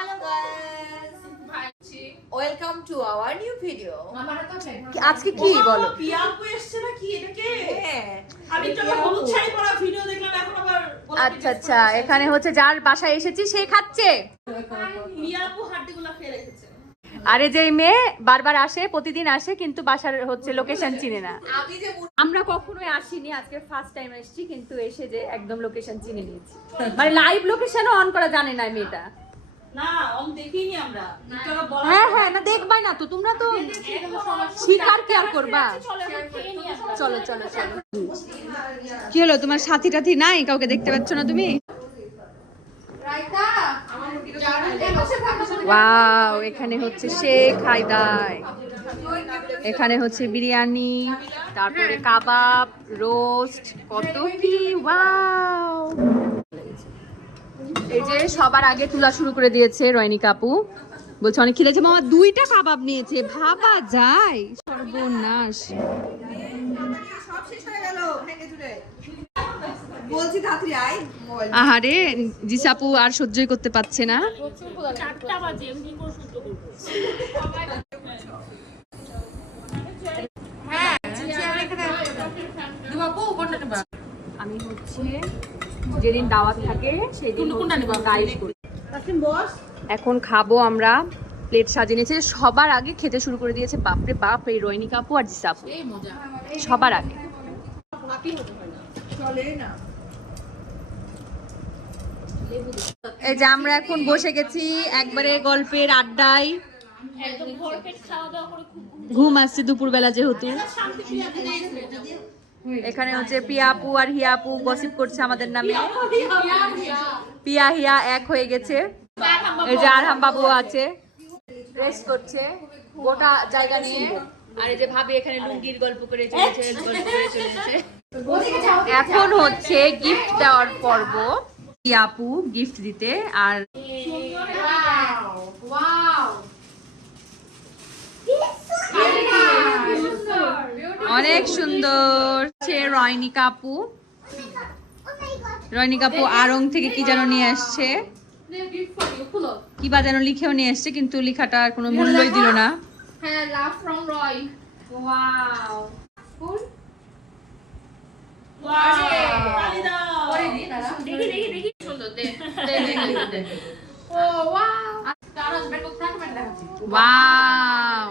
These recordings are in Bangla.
Hello guys, welcome to our new video. আজকে কি বলো? পিয়াপু এসেছে নাকি এটাকে? হ্যাঁ, আমি তো হলুদ শাড়ি পরা ভিডিও দেখলাম এখন আবার আচ্ছা আচ্ছা, এখানে হচ্ছে যার বাসায় এসেছি সে খাচ্ছে। পিয়াপু হাড্ডিগুলো ফেলে রেখেছে। আরে যে মেয়ে বারবার আসে, প্রতিদিন আসে, কিন্তু বাসার হচ্ছে লোকেশন চিনে না। আমরা কখনোই আসিনি, আজকে ফার্স্ট টাইম এসেছি, কিন্তু এসে যে একদম লোকেশন চিনে নিয়েছি। মানে লাইভ লোকেশনও অন করা জানে না মেয়েটা। না, অন দেখিনি আমরা। তোরা বলা হ্যাঁ হ্যাঁ, না দেখবাই না তো, তোমরা তো স্বীকার কেয়ার করবা। চলো চলো চলো। কি হলো, তোমার সাথী টাথী নাই? কাউকে দেখতে পাচ্ছ না তুমি? ওয়াও, এখানে হচ্ছে শেখ হায়দার, এখানে হচ্ছে বিরিয়ানি, তারপরে কাবাব, রোস্ট, কত কি। ওয়াও, এই যে সবার আগে তুলা শুরু করে দিয়েছে রয়নিকা আপু, বলছে অনেক খিলেছে। মামা 2টা কাবাব নিয়েছে, ভাবা যায়, সর্বনাশ। বলছি তাড়াতাড়ি আয়। আহারে, জিসাপু আর সহ্যই করতে পারছে না। 4টা বাজে এমনি করে সহ্য করব। আমি হচ্ছে যেদিন দাওয়াত থাকে সেদিন গাইড করি। এখন খাবো আমরা। প্লেট সাজিয়ে নিয়েছে, সবার আগে খেতে শুরু করে দিয়েছে। বাপরে বাপ, এই রয়নিকা আপু আর জিসাপু সবার আগে। এই যে আমরা এখন বসে গেছি একবারে গল্পের আড্ডায়। একদম ভরপেট খাওয়া দাওয়া করে খুব ঘুম আসছে দুপুরবেলা যেহেতু। এখানে হচ্ছে পিয়া আপু আর হিয়া আপু গসিপ করছে আমাদের নামে। পিয়া হিয়া এক হয়ে গেছে। এই যে আরহাম বাবু আছে, রেস্ট করছে গোটা জায়গা নিয়ে। আর এই যে ভাবি এখানে লুঙ্গির গল্প করে চলেছে, গল্প করে চলেছে। এখন হচ্ছে গিফট দেওয়ার পর্ব। পিয়া আপু গিফট দিতে, আর অনেক সুন্দর। সে রয়নিকা আপু, রয়নিকা আপু আড়ং থেকে কি যেন নিয়ে আসছে, কি বা যেন লিখেও নিয়ে আসছে, কিন্তু লেখাটার কোনো মূল্যই দিল না। হ্যাঁ, লাভ ফ্রম রয়। ওয়াও, ফুল তালি দাও। দেখি সুন্দর দে। ও ওয়াও, তার হাজবেন্ড কো ফ্রন্ট দেখাচ্ছি। Wow,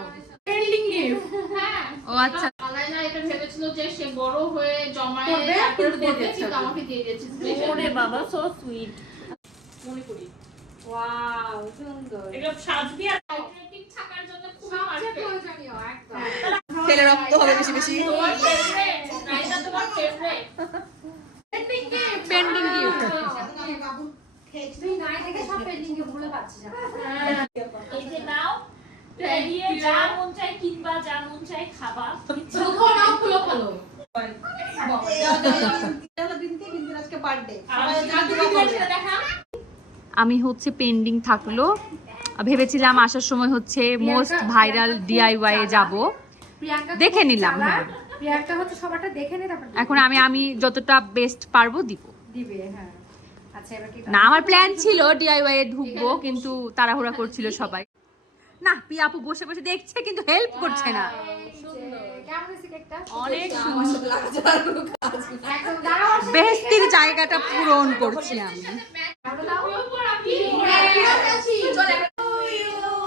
trending gift. হ্যাঁ, ও আচ্ছা। আলাইনা এটা ভেবেছিল যে সে বড় হয়ে জমায়ে তারপরে দেবে, কিন্তু আমাকে দিয়ে দিয়েছে। ওরে বাবা, সো সুইট। মনে করি ওয়াও, সুন্দর। এগুলো সাজবি আর হাইড্রেটিং থাকার জন্য খুব প্রয়োজনীয় একদম। খেলে রক্ত হবে বেশি বেশি। তোমার ফেভারিট, রাইটা তোমার favourite. Trending gift, pending gift. তুই নাই দেখে সব পেন্ডিং গিফট ভুলে পাচ্ছিস। এই যে নাও, দিয়ে যা মন চাই কিনবা, যা মন চাই খাবা। শুধু নাও খুলো ভালো। আজকে বার্থডে। দেখা আমি হচ্ছে পেন্ডিং থাকলো, ভেবেছিলাম আসার সময় হচ্ছে মোস্ট ভাইরাল ডিআইওয়াই এ যাব, প্রিয়াঙ্কা দেখে নিলাম। হ্যাঁ, প্রিয়াঙ্কা হচ্ছে সবারটা দেখে নে, তারপর এখন আমি যতটা বেস্ট পারবো দিব। দিবে। হ্যাঁ, আচ্ছা এবার কি না, আমার প্ল্যান ছিল ডিআইওয়াই এ ঢুকবো, কিন্তু তাড়াহুড়া করছিল সবাই। না, পিয়া আপু বসে বসে দেখছে কিন্তু হেল্প করছে না। কেমন হয়েছে কেকটা? অনেক সুন্দর, একদম দাঁড়াও। বেহেস্তির জায়গাটা পূরণ করছি আমি।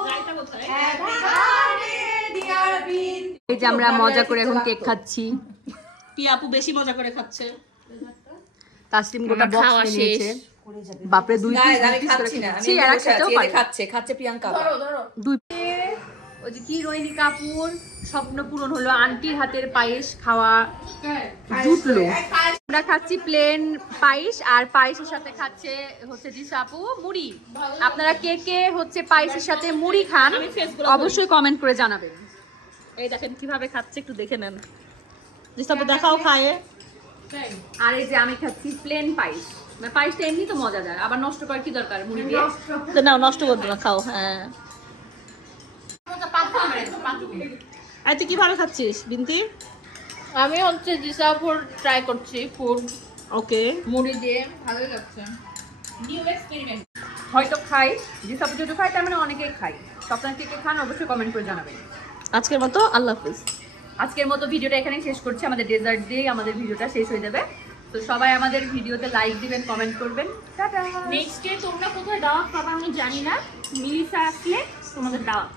রাইটা কোথায়? এই যে আমরা মজা করে এখন কেক খাচ্ছি। পিয়াপু বেশি মজা করে খাচ্ছে। তাসলিম গোটা বক্স নিয়েছে। বাপরে, 2 পিস আমি খাচ্ছি না, আমি এরা বসে খেতেও আছি, পারে। খাচ্ছে প্রিয়াঙ্কা। দুই ওই যে কি রয়নিকা আপুর স্বপ্ন পূরণ হলো, আন্টির হাতের পায়েস খাওয়া জুটলো। আমরা খাচ্ছি প্লেন পায়েস, আর পায়েসের সাথে খাচ্ছে হচ্ছে জিসা আপু মুড়ি। আপনারা কে কে হচ্ছে পায়েসের সাথে মুড়ি খান অবশ্যই কমেন্ট করে জানাবেন। এই দেখেন কিভাবে খাচ্ছে, একটু দেখে নেন। জিসাপু দেখাও খায়। আর এই যে আমি খাচ্ছি প্লেন পায়েস। মানে পায়েসটা এমনি তো মজাদার, আবার নষ্ট করার কি দরকার মুড়ি দিয়ে। নাও, নষ্ট করবে না, খাও। হ্যাঁ, আর তুই কিভাবে খাচ্ছিস বিনতি? আমি হচ্ছে জিসাপুর ট্রাই করছি ফুড ওকে, মুড়ি দিয়ে, ভালোই লাগছে। New experiment. হয়তো খাই, যে সব যদি খাই তার মানে অনেকেই খাই। তো আপনারা কে কে খান অবশ্যই কমেন্ট করে জানাবেন। আজকের মতো আল্লাহ হাফেজ। আজকের মতো ভিডিওটা এখানেই শেষ করছি, আমাদের ডেজার্ট দিয়ে আমাদের ভিডিওটা শেষ হয়ে যাবে। তো সবাই আমাদের ভিডিওতে লাইক দিবেন, কমেন্ট করবেন। টাটা। নেক্সট ডে তোমরা কোথায় দাওয়াত পাবা আমি জানি না, মিলিসা আসলে তোমাদের দাওয়াত।